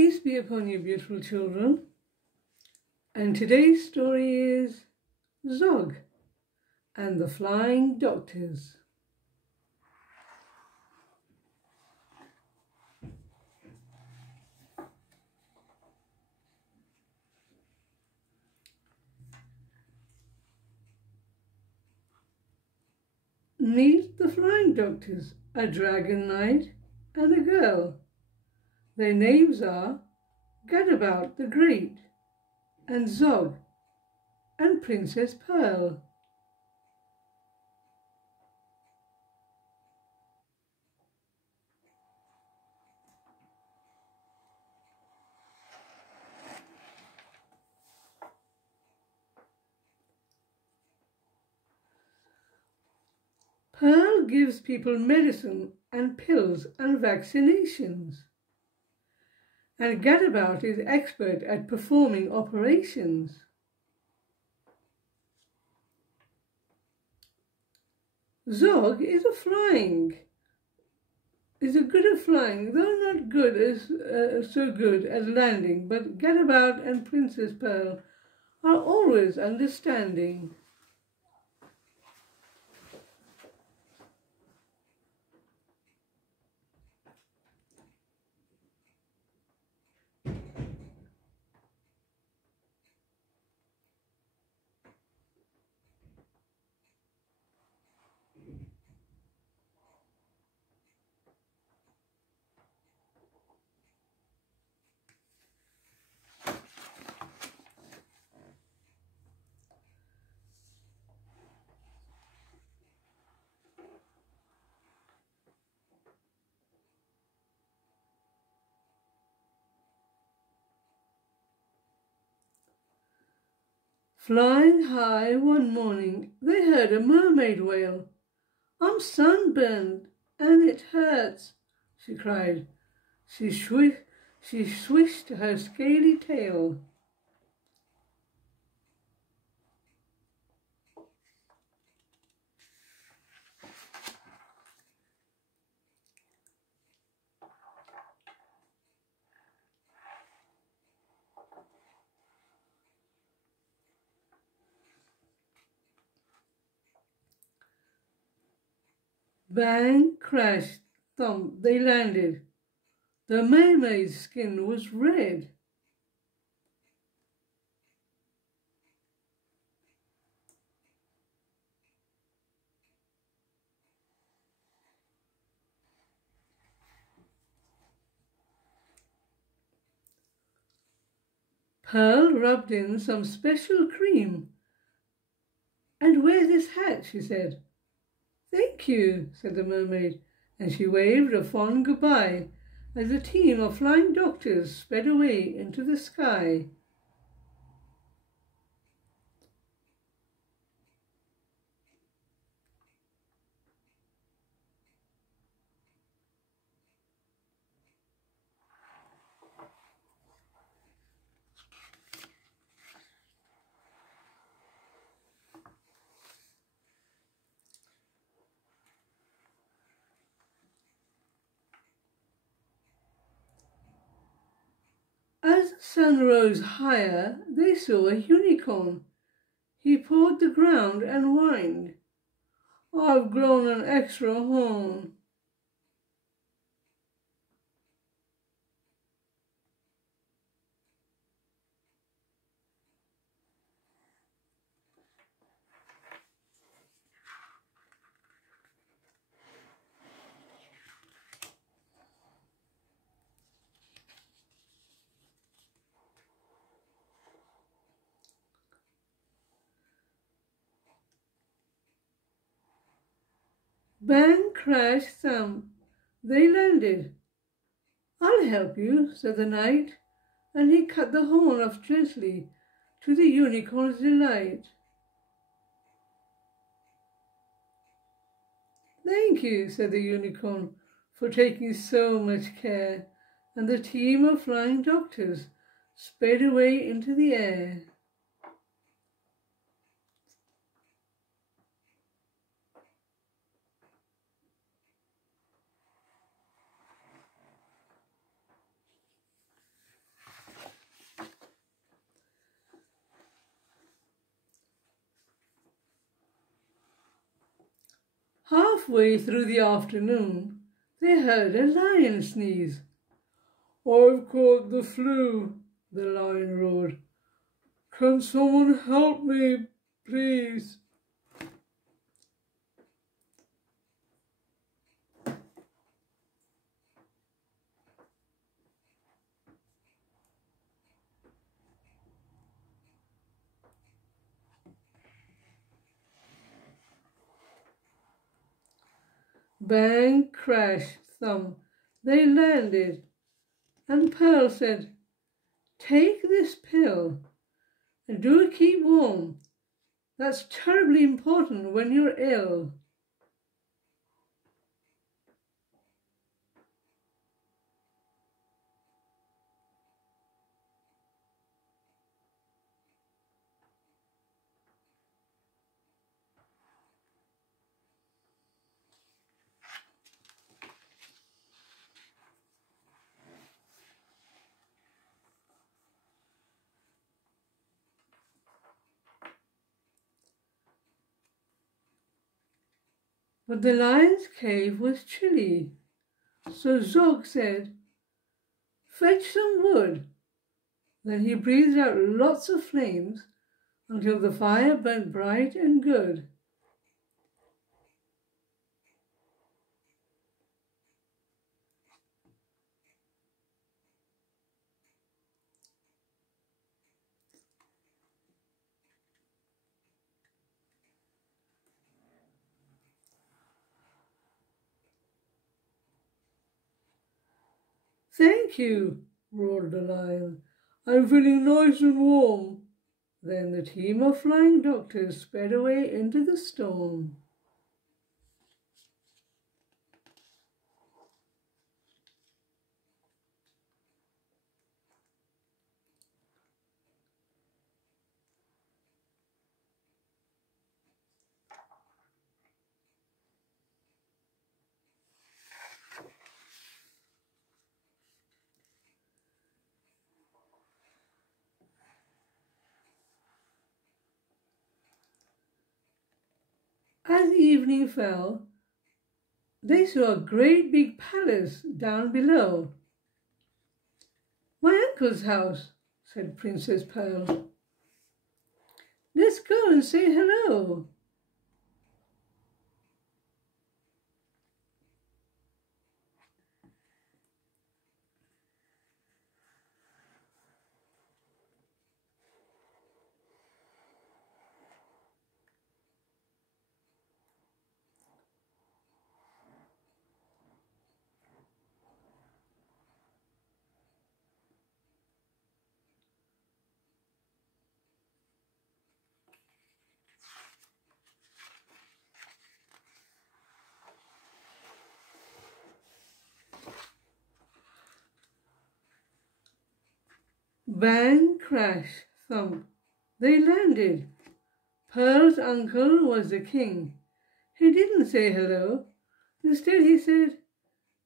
Peace be upon you, beautiful children. And today's story is Zog and the Flying Doctors. Meet the Flying Doctors, a dragon knight and a girl. Their names are Gadabout the Great and Zog and Princess Pearl. Pearl gives people medicine and pills and vaccinations. And Gadabout is expert at performing operations. Zog is good at flying, though not so good at landing, but Gadabout and Princess Pearl are always understanding. Flying high one morning, they heard a mermaid wail. "I'm sunburned and it hurts," she cried. She swished her scaly tail. Bang, crash, thump, they landed. The mermaid's skin was red. Pearl rubbed in some special cream. "And wear this hat," she said. "Thank you," said the mermaid, and she waved a fond goodbye as the team of flying doctors sped away into the sky. As the sun rose higher, they saw a unicorn. He pawed the ground and whined, "I've grown an extra horn." Bang, crash, thump, they landed. "I'll help you," said the knight, and he cut the horn off gently, to the unicorn's delight. "Thank you," said the unicorn, "for taking so much care," and the team of flying doctors sped away into the air. Halfway through the afternoon, they heard a lion sneeze. "I've caught the flu," the lion roared. "Can someone help me, please?" Bang, crash, thump, they landed, and Pearl said, "Take this pill, and do keep warm. That's terribly important when you're ill." But the lion's cave was chilly, so Zog said, "Fetch some wood." Then he breathed out lots of flames until the fire burnt bright and good. "Thank you," roared the lion. "I'm feeling nice and warm." Then the team of flying doctors sped away into the storm. As evening fell, they saw a great big palace down below. "My uncle's house," said Princess Pearl. "Let's go and say hello." Bang, crash, thump, they landed. Pearl's uncle was the king. He didn't say hello. Instead he said,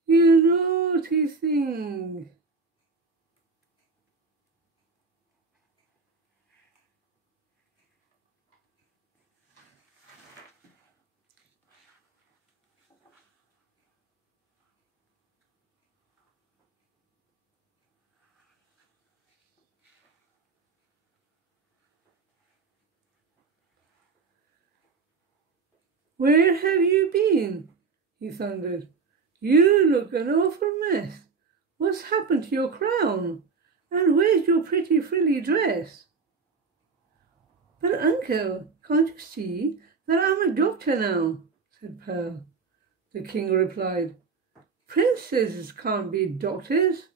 "You naughty thing." "Where have you been?" he thundered. "You look an awful mess. What's happened to your crown? And where's your pretty frilly dress?" "But uncle, can't you see that I'm a doctor now?" said Pearl. The king replied, "Princesses can't be doctors."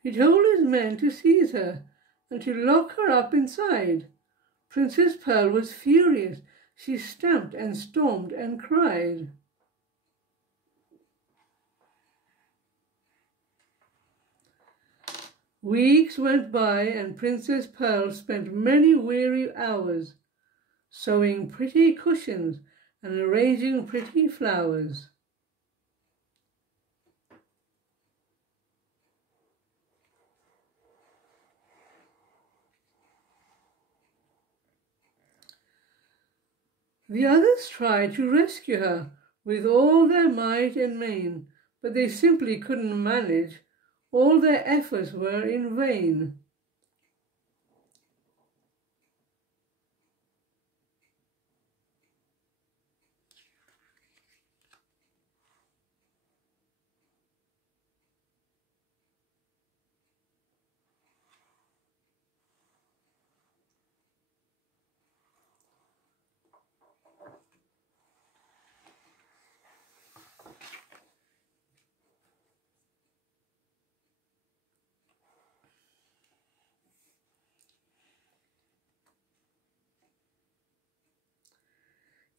He told his men to seize her and to lock her up inside. Princess Pearl was furious. She stamped and stormed and cried. Weeks went by, and Princess Pearl spent many weary hours sewing pretty cushions and arranging pretty flowers. The others tried to rescue her with all their might and main, but they simply couldn't manage. All their efforts were in vain.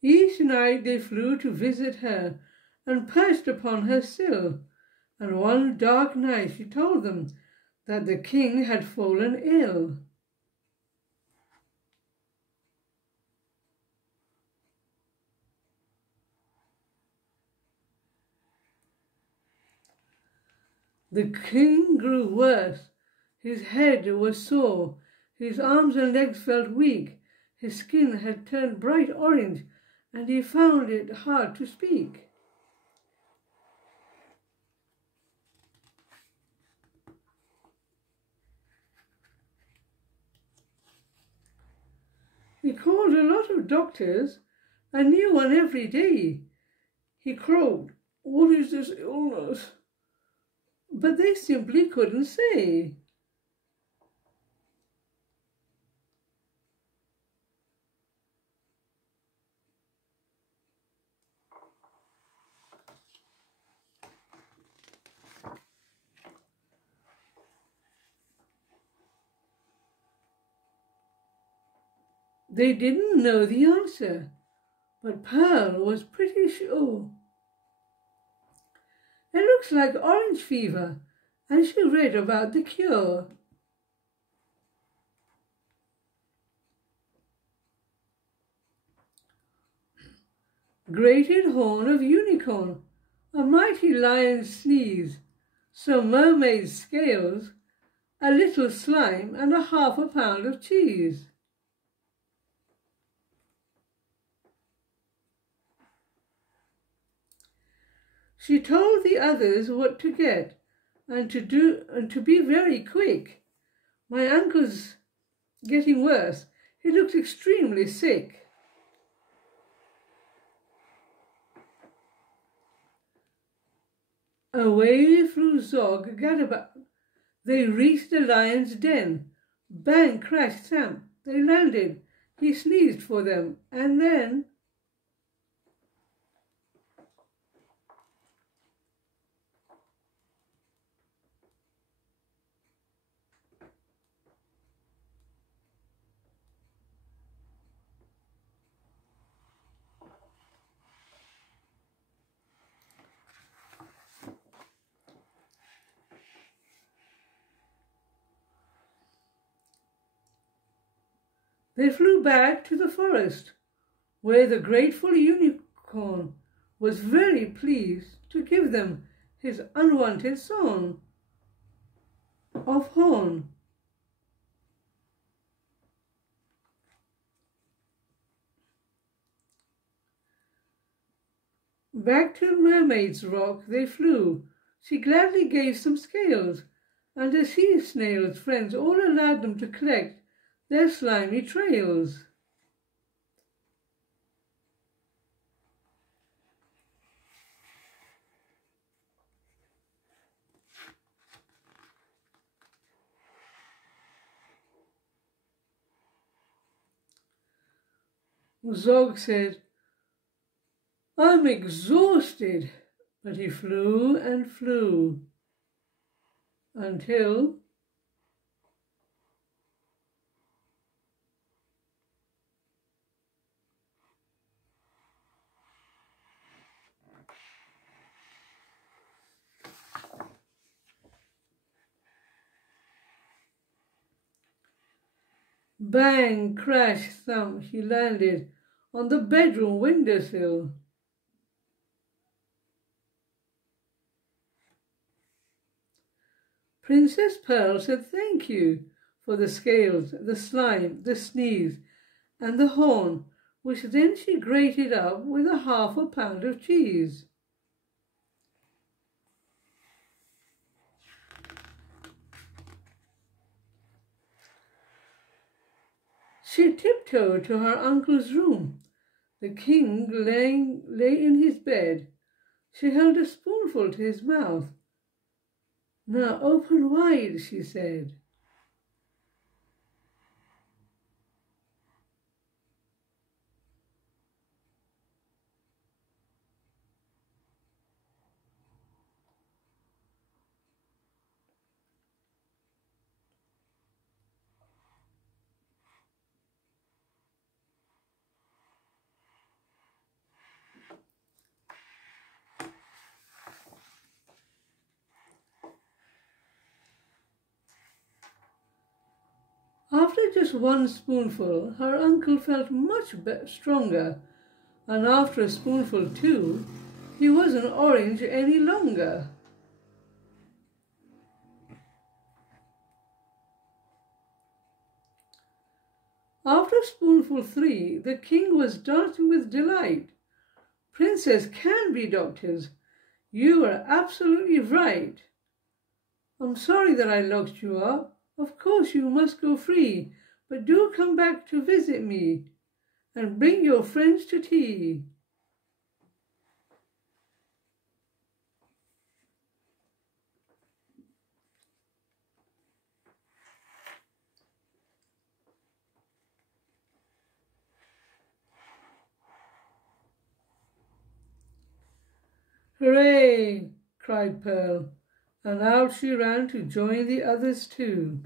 Each night they flew to visit her and perched upon her sill, and one dark night she told them that the king had fallen ill. The king grew worse. His head was sore, his arms and legs felt weak, his skin had turned bright orange, and he found it hard to speak. He called a lot of doctors, a new one every day. He croaked, "What is this illness?" But they simply couldn't say. They didn't know the answer, but Pearl was pretty sure. "It looks like orange fever," and she read about the cure. Grated horn of unicorn, a mighty lion's sneeze, some mermaid's scales, a little slime, and a half a pound of cheese. She told the others what to get and to be very quick. "My uncle's getting worse. He looks extremely sick." Away flew Zog Gadabout. They reached the lion's den. Bang, crash, stamp. They landed. He sneezed for them, and then... They flew back to the forest, where the grateful unicorn was very pleased to give them his unwanted song of horn. Back to Mermaid's Rock they flew. She gladly gave some scales, and the sea snail's friends all allowed them to collect their slimy trails. Zog said, "I'm exhausted," but he flew and flew until Bang, crash, thump, he landed on the bedroom windowsill. Princess Pearl said thank you for the scales, the slime, the sneeze, and the horn, which then she grated up with a half a pound of cheese. She tiptoed to her uncle's room. The king lay in his bed. She held a spoonful to his mouth. Now open wide, she said. After just one spoonful, her uncle felt much stronger, and after a spoonful too, he wasn't orange any longer. After spoonful 3, the king was dancing with delight. Princess can be doctors. You were absolutely right. I'm sorry that I locked you up. Of course you must go free, but do come back to visit me and bring your friends to tea. Hooray! Cried Pearl, and out she ran to join the others too.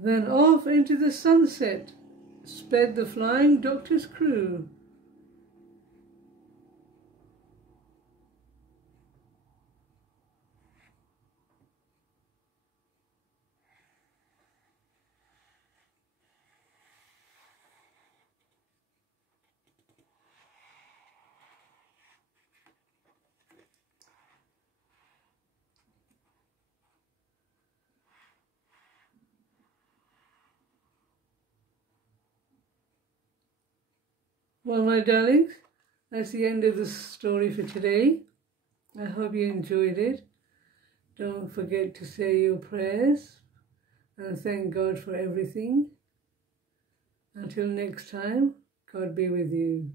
Then off into the sunset sped the Flying Doctor's crew. Well, my darlings, that's the end of the story for today. I hope you enjoyed it. Don't forget to say your prayers and thank God for everything. Until next time, God be with you.